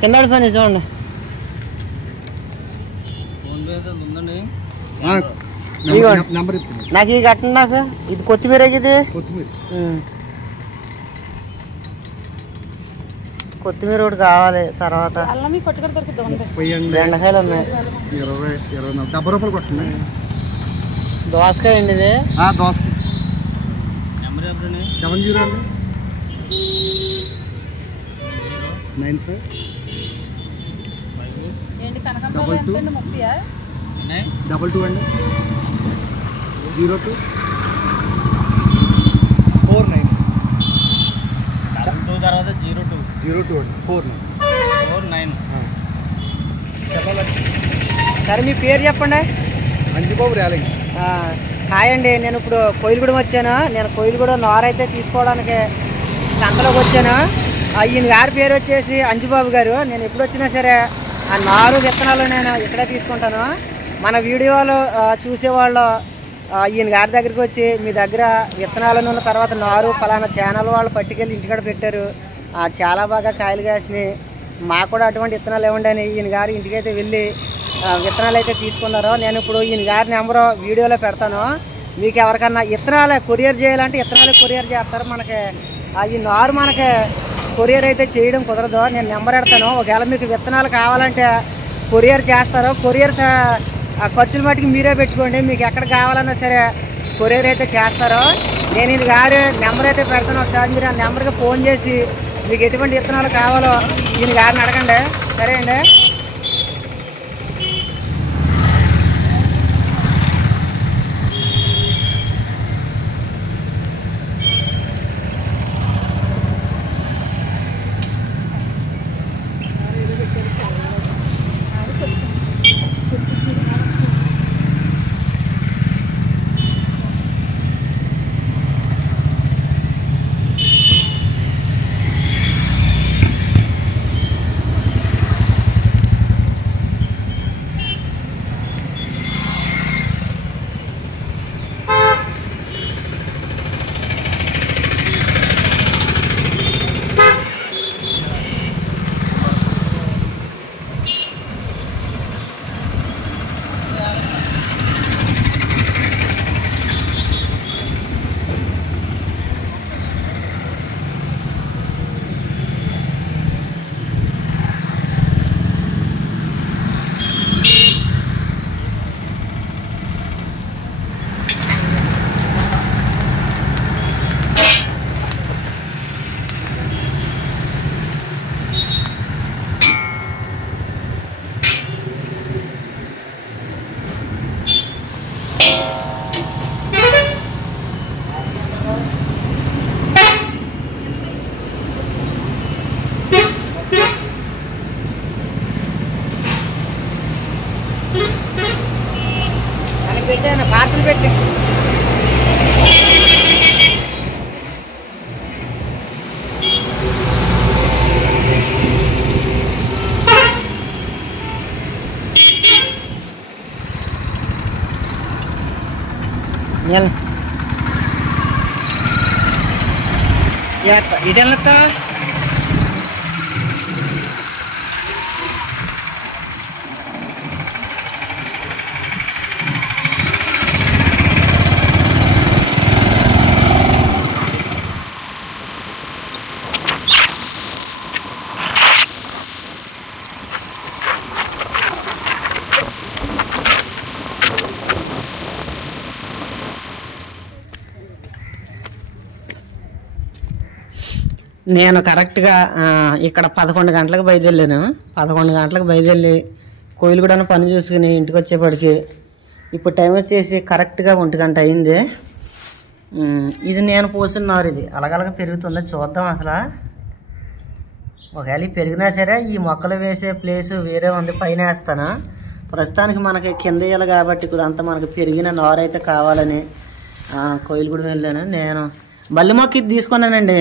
కింద పని చూడండి. నాకు ఇది కట్టండి. నాకు ఇది కొత్తిమీర. ఇది కొత్తిమీర ఒకటి కావాలి. తర్వాత బెండకాయలు ఉన్నాయి. 70 రూపాయలు కొట్టండి. దోసకాయ అండి. ఇది దోసకాయ 70 95 22 22 అండి. 02 49 తర్వాత 02 02 అండి. 49 చెప్పాలి. సరే మీ పేరు చెప్పండి. అంజుబాబు రేలంగి. హాయ్ అండి. నేను ఇప్పుడు కోయిలగూడెం వచ్చాను. నేను కోయిలగూడెం నారైతే తీసుకోవడానికి సంతలోకి వచ్చాను. ఈయన గారి పేరు వచ్చేసి అంజుబాబు గారు. నేను ఎప్పుడు వచ్చినా సరే ఆ నారు విత్తనాలు నేను ఇక్కడే తీసుకుంటాను. మన వీడియోలు చూసేవాళ్ళు ఈయన గారి దగ్గరికి వచ్చి మీ దగ్గర విత్తనాలను ఉన్న తర్వాత నారు ఫలానా ఛానల్ వాళ్ళు పట్టుకెళ్ళి ఇంటికాడ పెట్టారు, చాలా బాగా కాయలు కాసినాయి, మాకు కూడా అటువంటి విత్తనాలు ఇవ్వండి అని ఈయన గారు ఇంటికైతే వెళ్ళి విత్తనాలు అయితే తీసుకున్నారు. నేను ఇప్పుడు ఈయన గారి నెంబరు వీడియోలో పెడతాను. మీకు ఎవరికన్నా విత్తనాలు కొరియర్ చేయాలంటే విత్తనాలు కొరియర్ చేస్తారు. మనకి ఈ నారు మనకి కొరియర్ అయితే చేయడం కుదరదు. నేను నెంబర్ పెడతాను. ఒకవేళ మీకు విత్తనాలు కావాలంటే కొరియర్ చేస్తారు. కొరియర్ ఖర్చుల మట్టుకు మీరే పెట్టుకోండి. మీకు ఎక్కడ కావాలన్నా సరే కొరియర్ అయితే చేస్తారు. నేను ఇది గారి నెంబర్ అయితే పెడతాను. ఒకసారి మీరు ఆ నెంబర్కి ఫోన్ చేసి మీకు ఎటువంటి విత్తనాలు కావాలో ఈయన గారిని అడగండి. సరే అండి. పెట్టాను పార్సల్ పెట్టి ఇదెంత నేను కరెక్ట్గా ఇక్కడ 11 గంటలకు బయలుదేరాను. 11 గంటలకు బయలుదేరి కోయిలగూడెం పని చూసుకుని ఇంటికి వచ్చేప్పటికి ఇప్పుడు టైం వచ్చేసి కరెక్ట్గా 1 గంట అయింది. ఇది నేను పోసిన నారు. ఇది అలాగలగా పెరుగుతుందో చూద్దాం. అసలు ఒకవేళ పెరిగినా సరే ఈ మొక్కలు వేసే ప్లేసు వేరే ఉంది, పైన వేస్తాను. ప్రస్తుతానికి మనకి కింద వేయాలి కాబట్టి ఇదంతా మనకి పెరిగిన నారు అయితే కావాలని కోయిలగూడెం వెళ్ళాను. నేను మల్లి మొక్క ఇది తీసుకున్నానండి.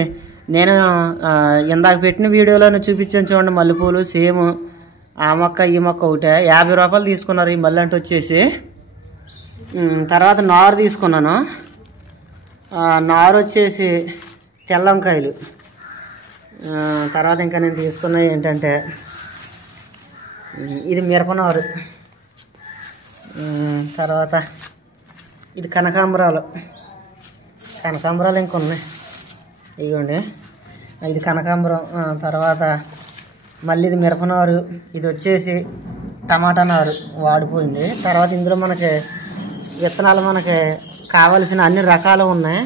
నేను ఇందాక పెట్టిన వీడియోలో చూపించాను చూడండి, మల్లెపూలు సేమ్ ఆ మొక్క ఈ మొక్క ఒకటే. 50 రూపాయలు తీసుకున్నారు ఈ మల్లె అంటే వచ్చేసి. తర్వాత నారు తీసుకున్నాను. నారు వచ్చేసి తెల్ల వంకాయలు తర్వాత ఇంకా నేను తీసుకున్నవి ఏంటంటే ఇది మిరపనారు, తర్వాత ఇది కనకాంబరాలు ఇంక ఉన్నాయి ఇదిగోండి, ఇది కనకాంబరం. తర్వాత మళ్ళీ ఇది మిరపనారు, ఇది వచ్చేసి టమాటా నారు వాడిపోయింది. తర్వాత ఇందులో మనకి విత్తనాలు మనకి కావలసిన అన్ని రకాలు ఉన్నాయి.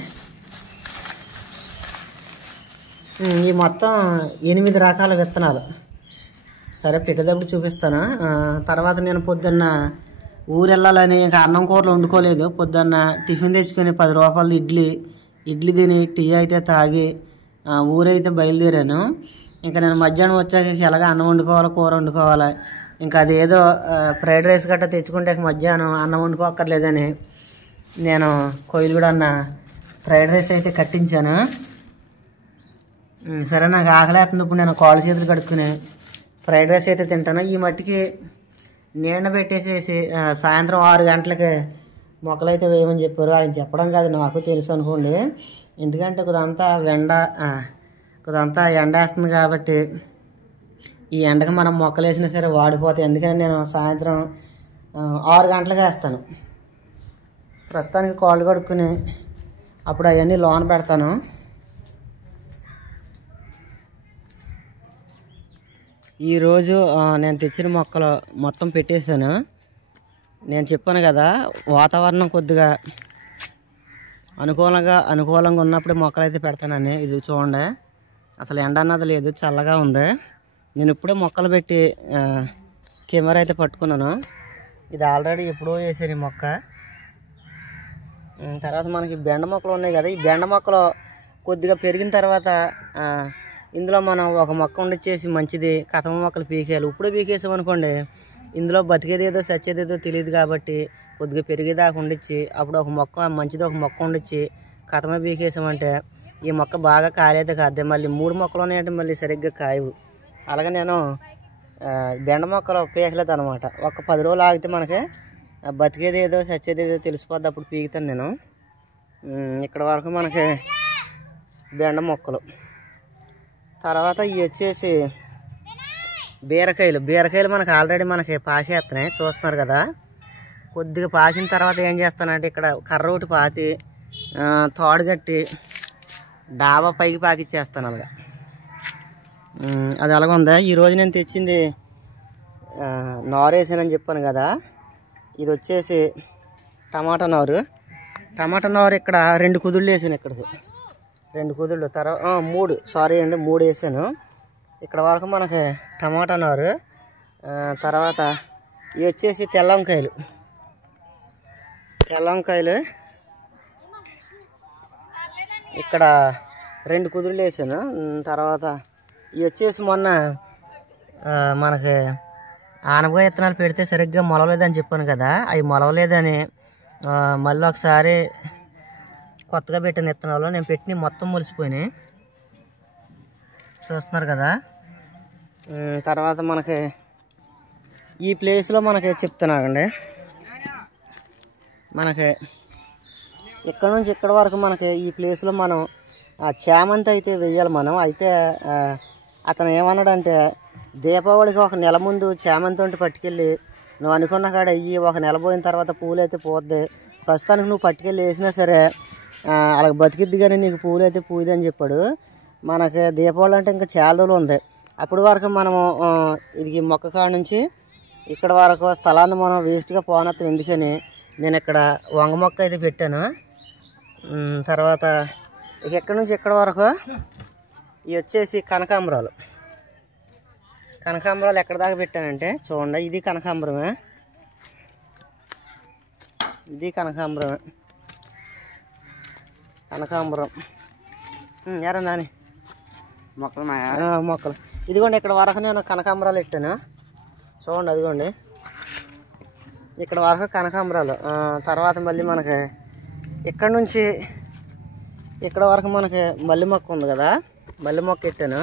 ఈ మొత్తం 8 రకాల విత్తనాలు. సరే పెట్టేటప్పుడు చూపిస్తాను. తర్వాత నేను పొద్దున్న ఊరు వెళ్ళాలని ఇంకా అన్నం కూరలు వండుకోలేదు. పొద్దున్న టిఫిన్ తెచ్చుకొని 10 రూపాయలు ఇడ్లీ తిని టీ అయితే తాగి ఊరైతే బయలుదేరాను. ఇంకా నేను మధ్యాహ్నం వచ్చాక ఎలాగ అన్నం వండుకోవాలి, కూర వండుకోవాలి. ఇంకా అది ఏదో ఫ్రైడ్ రైస్ గట్రా తెచ్చుకుంటే మధ్యాహ్నం అన్నం వండుకోక్కర్లేదని నేను కోయిలగూడ అన్న ఫ్రైడ్ రైస్ అయితే కట్టించాను. సరే నాకు ఆకలేస్తుంది, ఇప్పుడు నేను కాళ్ళు చేతులు కడుక్కుని ఫ్రైడ్ రైస్ అయితే తింటాను. ఈ మట్టికి నీడ పెట్టేసేసి సాయంత్రం 6 గంటలకి మొక్కలైతే వేయమని చెప్పారు. ఆయన చెప్పడం కాదు, నాకు తెలుసు అనుకోండి. ఎందుకంటే కొద్దంతా ఎండ వేస్తుంది కాబట్టి ఈ ఎండకి మనం మొక్కలు వేసినా సరే వాడిపోతాయి. అందుకని నేను సాయంత్రం 6 గంటలకు వేస్తాను. ప్రస్తుతానికి కాళ్ళు కడుక్కుని అప్పుడు అవన్నీ లోన పెడతాను. ఈరోజు నేను తెచ్చిన మొక్కలు మొత్తం పెట్టేశాను. నేను చెప్పాను కదా, వాతావరణం కొద్దిగా అనుకూలంగా ఉన్నప్పుడే మొక్కలు అయితే పెడతానని. ఇది చూడండి, అసలు ఎండ అన్నది లేదు, చల్లగా ఉంది. నేను ఇప్పుడే మొక్కలు పెట్టి కెమెరా అయితే పట్టుకున్నాను. ఇది ఆల్రెడీ ఎప్పుడో వేసాను ఈ మొక్క. తర్వాత మనకి బెండ మొక్కలు ఉన్నాయి కదా, ఈ బెండ మొక్కలు కొద్దిగా పెరిగిన తర్వాత ఇందులో మనం ఒక మొక్క ఉండిచ్చేసి మంచిది కథమ మొక్కలు పీకేయాలి. ఇప్పుడే పీకేసామనుకోండి ఇందులో బతికేదేదో చచ్చేదేదో తెలియదు కాబట్టి కొద్దిగా పెరిగేదాకా ఉండిచ్చి అప్పుడు ఒక మొక్క మంచిది ఒక మొక్క ఉండిచ్చి కథమ పీకేసామంటే ఈ మొక్క బాగా కాయలైతే కాదు. మళ్ళీ 3 మొక్కలు ఉన్నాయంటే మళ్ళీ సరిగ్గా కాయవు. అలాగే నేను బెండ మొక్కలు పీకలేదు అనమాట. ఒక 10 రోజులు ఆగితే మనకి బతికేదేదో చచ్చేదేదో తెలిసిపోద్ది, అప్పుడు పీకుతాను నేను. ఇక్కడ వరకు మనకి బెండ మొక్కలు. తర్వాత ఇవి వచ్చేసి బీరకాయలు మనకి ఆల్రెడీ మనకి పాకేస్తున్నాయి, చూస్తున్నారు కదా. కొద్దిగా పాకిన తర్వాత ఏం చేస్తానంటే ఇక్కడ కర్ర ఒకటి పాతి తాడు కట్టి డాబా పైకి పాకిచ్చేస్తాను అలాగా. అది అలాగ ఉందా. ఈరోజు నేను తెచ్చింది నారు వేసానని చెప్పాను కదా, ఇది వచ్చేసి టమాటా నారు. ఇక్కడ 2 కుదుళ్ళు వేసాను, ఇక్కడికి 2 కుదుళ్ళు. తర్వాత 3 వేసాను. ఇక్కడ వరకు మనకి టమాటా నారు. తర్వాత ఇవి వచ్చేసి తెల్ల వంకాయలు ఇక్కడ 2 కుదుళ్ళు వేసాను. తర్వాత ఇవి వచ్చేసి మొన్న మనకి ఆనపకాయ విత్తనాలు పెడితే సరిగ్గా మొలవలేదని చెప్పాను కదా, అవి మొలవలేదని మళ్ళీ ఒకసారి కొత్తగా పెట్టిన విత్తనాలు నేను పెట్టిన మొత్తం మొలిసిపోయినాయి, చూస్తున్నారు కదా. తర్వాత మనకి ఈ ప్లేస్లో మనకి చెప్తున్నానండి, మనకి ఇక్కడ నుంచి ఇక్కడ వరకు మనకి ఈ ప్లేస్లో మనం చామంతి అయితే వెయ్యాలి మనం. అయితే అతను ఏమన్నాడంటే దీపావళికి 1 నెల ముందు చామంతి ఉంటే పట్టుకెళ్ళి నువ్వు అనుకున్న కాడ అయ్యి 1 నెల పోయిన తర్వాత పూలు అయితే పోద్ది, ప్రస్తుతానికి నువ్వు పట్టుకెళ్ళి వేసినా సరే అలా బతికిద్ది కానీ నీకు పూలు అయితే పూయది అని చెప్పాడు. మనకి దీపావళి అంటే ఇంకా చాలా రోజులు ఉంది. అప్పటి వరకు మనము ఇది మొక్క కాడ నుంచి ఇక్కడ వరకు స్థలాన్ని మనం వేస్ట్గా పోనత్తం, ఎందుకని నేను ఇక్కడ వంగ మొక్క అయితే పెట్టాను. తర్వాత ఎక్కడి నుంచి ఇక్కడ వరకు ఇవి వచ్చేసి కనకాంబరాలు ఎక్కడ దాకా పెట్టానంటే చూడండి, ఇది కనకాంబరం. ఎరా నాని మొక్కలు ఇదిగోండి, ఇక్కడ వరకు నేను కనకాంబరాలు పెట్టాను చూడండి, అదిగోండి ఇక్కడ వరకు కనకాంబరాలు. తర్వాత మళ్ళీ మనకి ఇక్కడ నుంచి ఇక్కడ వరకు మనకి మల్లి మొక్క ఉంది కదా, మల్లి మొక్క పెట్టాను.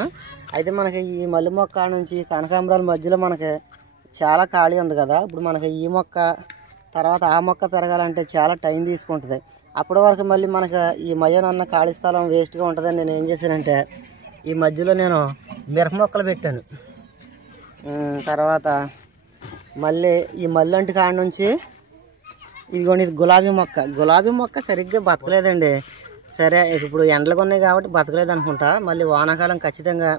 అయితే మనకి ఈ మల్లి మొక్క నుంచి కనకాంబరాల మధ్యలో మనకి చాలా ఖాళీ ఉంది కదా, ఇప్పుడు మనకి ఈ మొక్క తర్వాత ఆ మొక్క పెరగాలంటే చాలా టైం తీసుకుంటుంది. అప్పటి వరకు మళ్ళీ మనకి ఈ మయ్యనన్న ఖాళీ స్థలం వేస్ట్గా ఉంటుందని నేను ఏం చేశానంటే ఈ మధ్యలో నేను మిరప మొక్కలు పెట్టాను. తర్వాత మళ్ళీ ఈ మల్లంటి కాడ నుంచి ఇదిగోండి, ఇది గులాబీ మొక్క సరిగ్గా బతకలేదండి. సరే ఇప్పుడు ఎండలు ఉన్నాయి కాబట్టి బతకలేదు అనుకుంటా. మళ్ళీ వానాకాలం ఖచ్చితంగా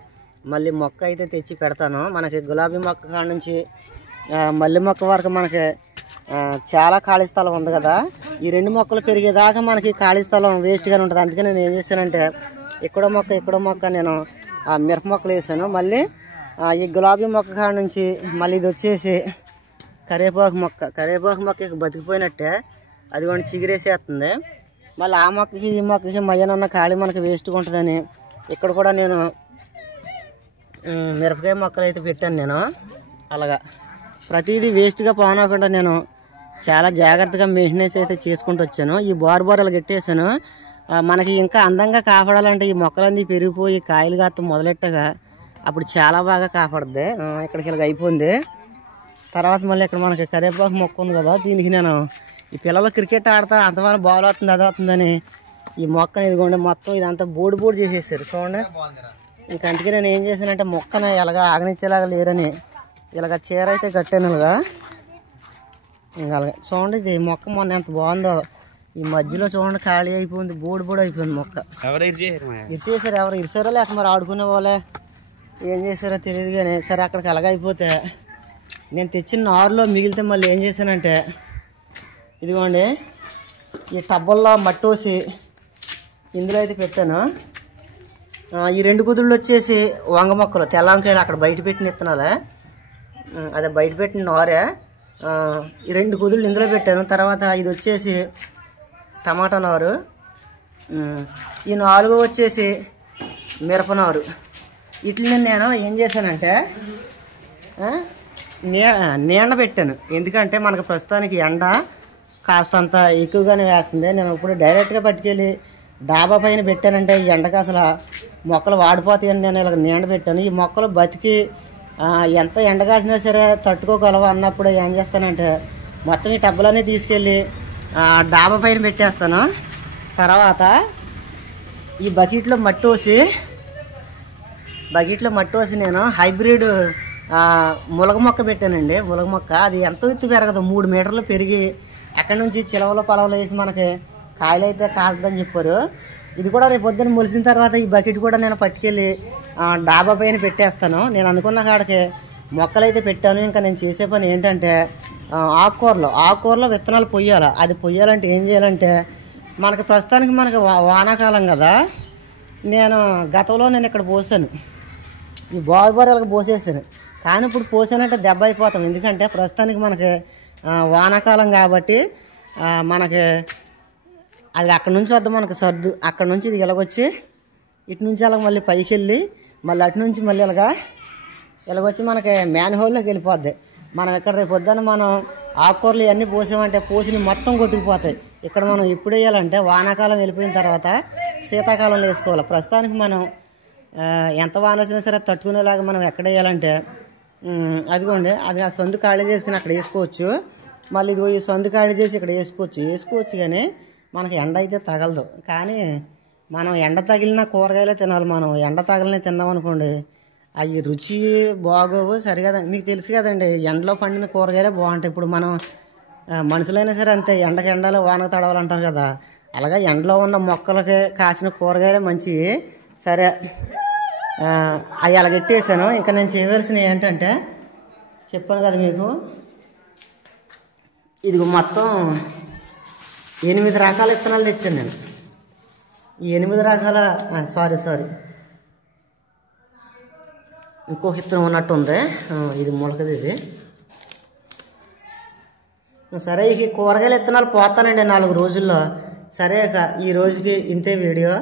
మళ్ళీ మొక్క అయితే తెచ్చి పెడతాను. మనకి గులాబీ మొక్క కాడ నుంచి మల్లె మొక్క వరకు మనకి చాలా ఖాళీ స్థలం ఉంది కదా. ఈ 2 మొక్కలు పెరిగేదాకా మనకి ఖాళీ స్థలం వేస్ట్గానే ఉంటుంది. అందుకే నేను ఏం చేశానంటే ఇక్కడ మొక్క నేను మిరప మొక్కలు వేసాను. మళ్ళీ ఈ గులాబీ మొక్క కాడ నుంచి మళ్ళీ ఇది వచ్చేసి కరివేపాకు మొక్క ఇక బతికిపోయినట్టే, అది కూడా చిగురేసేస్తుంది. మళ్ళీ ఆ మొక్కకి ఈ మొక్కకి మధ్యన ఖాళీ మనకి వేస్ట్గా ఉంటుందని ఇక్కడ కూడా నేను మిరపకాయ మొక్కలు అయితే పెట్టాను. నేను అలాగా ప్రతిదీ వేస్ట్గా పోనకుండా నేను చాలా జాగ్రత్తగా మెయింటెనెన్స్ అయితే చేసుకుంటూ వచ్చాను. ఈ బోరలు కట్టేసాను. మనకి ఇంకా అందంగా కాపాడాలంటే ఈ మొక్కలన్నీ పెరిగిపోయి కాయలు కాస్త మొదలెట్టగా అప్పుడు చాలా బాగా కాపాడుద్ది. ఇక్కడికి ఇలాగ అయిపోయింది. తర్వాత మళ్ళీ ఇక్కడ మనకి కరివేపాకు మొక్క ఉంది కదా, దీనికి నేను ఈ పిల్లలు క్రికెట్ ఆడతా అంతవరకు బాల్ అవుతుంది అది అవుతుందని ఈ మొక్కని ఇదిగోండి మొత్తం ఇదంతా బోర్డు చేసేసారు చూడండి. ఇంకా అందుకే నేను ఏం చేశానంటే మొక్కను ఎలాగా ఆగనిచ్చేలాగా లేరని ఇలాగ చీర అయితే కట్టాను. ఇలాగా ఇంకా అలాగే చూడండి, ఇది మొక్క మొన్న ఎంత బాగుందో. ఈ మధ్యలో చూడండి ఖాళీ అయిపోయింది, బోర్డు అయిపోయింది మొక్క. ఇరిసేసారు, ఎవరు ఇరిసారో లేక మరి ఆడుకునే వాళ్ళే ఏం చేశారో తెలియదు కానీ సరే అక్కడికి అలాగ అయిపోతే నేను తెచ్చిన నారులో మిగిలితే మళ్ళీ ఏం చేశానంటే ఇదిగోండి ఈ టబ్బల్లో మట్టోసి ఇందులో అయితే పెట్టాను. ఈ 2 కుదుళ్ళు వచ్చేసి వంగ మొక్కలు, తెల్ల వంకాయలు అక్కడ బయట పెట్టిన విత్తనాలే, అదే బయట పెట్టిన నారే. ఈ 2 కుదుళ్ళు ఇందులో పెట్టాను. తర్వాత ఇది వచ్చేసి టమాటా నారు, ఈ 4 వచ్చేసి మిరప నారు. వీటిని నేను ఏం చేశానంటే నీడ పెట్టాను. ఎందుకంటే మనకు ప్రస్తుతానికి ఎండ కాస్తంత ఎక్కువగానే వేస్తుంది. నేను ఇప్పుడు డైరెక్ట్గా పట్టుకెళ్ళి డాబా పైన పెట్టానంటే ఈ ఎండకు అసలు మొక్కలు వాడిపోతాయని నేను ఇలా నీడ పెట్టాను. ఈ మొక్కలు బతికి ఎంత ఎండ కాసినా సరే తట్టుకోగలవా అన్నప్పుడు ఏం చేస్తానంటే మొత్తం ఈ టబ్బలన్నీ తీసుకెళ్ళి డాబా పైన పెట్టేస్తాను. తర్వాత ఈ బకెట్లో మట్టి పోసి నేను హైబ్రిడ్ ములగ మొక్క పెట్టానండి. ములగ మొక్క అది ఎంతో ఎత్తు పెరగదు, 3 మీటర్లు పెరిగి అక్కడి నుంచి చిలవలు పొలవలు వేసి మనకి కాయలు అయితే కాస్తుందని చెప్పారు. ఇది కూడా రేపు పొద్దున్న మొలిసిన తర్వాత ఈ బకెట్ కూడా నేను పట్టుకెళ్ళి డాబా పైన పెట్టేస్తాను. నేను అనుకున్న కాడికి మొక్కలు అయితే పెట్టాను. ఇంకా నేను చేసే పని ఏంటంటే ఆకుకూరలో విత్తనాలు పొయ్యాలి. అది పొయ్యాలంటే ఏం చేయాలంటే మనకి ప్రస్తుతానికి మనకి వానాకాలం కదా, నేను గతంలో నేను ఇక్కడ పోసాను, ఈ బోరలకు పోసేసాను. కానీ ఇప్పుడు పోసానంటే దెబ్బ అయిపోతాం. ఎందుకంటే ప్రస్తుతానికి మనకి వానాకాలం కాబట్టి మనకి అది అక్కడ నుంచి వద్ద మనకు సర్దు, అక్కడ నుంచి ఇది ఇలాగొచ్చి ఇటు నుంచి అలాగ మళ్ళీ పైకి వెళ్ళి మళ్ళీ అటు నుంచి మళ్ళీ ఇలాగొచ్చి మనకి మ్యాన్ హోల్లోకి వెళ్ళిపోద్ది. మనం ఇక్కడ రేపు పొద్దున్న మనం ఆకుకూరలు ఇవన్నీ పోసామంటే పోసిన మొత్తం కొట్టుకుపోతాయి. ఇక్కడ మనం ఎప్పుడు వేయాలంటే వానాకాలం వెళ్ళిపోయిన తర్వాత శీతాకాలంలో వేసుకోవాలి. ప్రస్తుతానికి మనం ఎంత వాన వచ్చినా సరే తట్టుకునేలాగా మనం ఎక్కడ వేయాలంటే అదిగోండి, అది ఆ సందు ఖాళీ చేసుకుని అక్కడ వేసుకోవచ్చు. మళ్ళీ ఇదిగో ఈ సందు ఖాళీ చేసి ఇక్కడ వేసుకోవచ్చు. కానీ మనకి ఎండ అయితే తగలదు. కానీ మనం ఎండ తగిలిన కూరగాయలే తినాలి. మనం ఎండ తగిలిన తిన్నామనుకోండి అవి రుచి బాగోవు సరిగా. మీకు తెలుసు కదండి, ఎండలో పండిన కూరగాయలే బాగుంటాయి. ఇప్పుడు మనం మనుషులైనా సరే అంతే, ఎండలో వానకు తడవాలంటారు కదా, అలాగా ఎండలో ఉన్న మొక్కలకి కాసిన కూరగాయలే మంచివి. సరే అవి అలా పెట్టేసాను. ఇంకా నేను చేయవలసినవి ఏంటంటే చెప్పాను కదా మీకు, ఇదిగో మొత్తం 8 రకాల విత్తనాలు తెచ్చాను నేను. ఈ 8 రకాల సారీ ఇంకొక విత్తనం ఉన్నట్టు ఉంది, ఇది మొలకది ఇది. సరే ఈ కూరగాయల విత్తనాలు పోతానండి 4 రోజుల్లో. సరే ఇక ఈ రోజుకి ఇంతే వీడియో.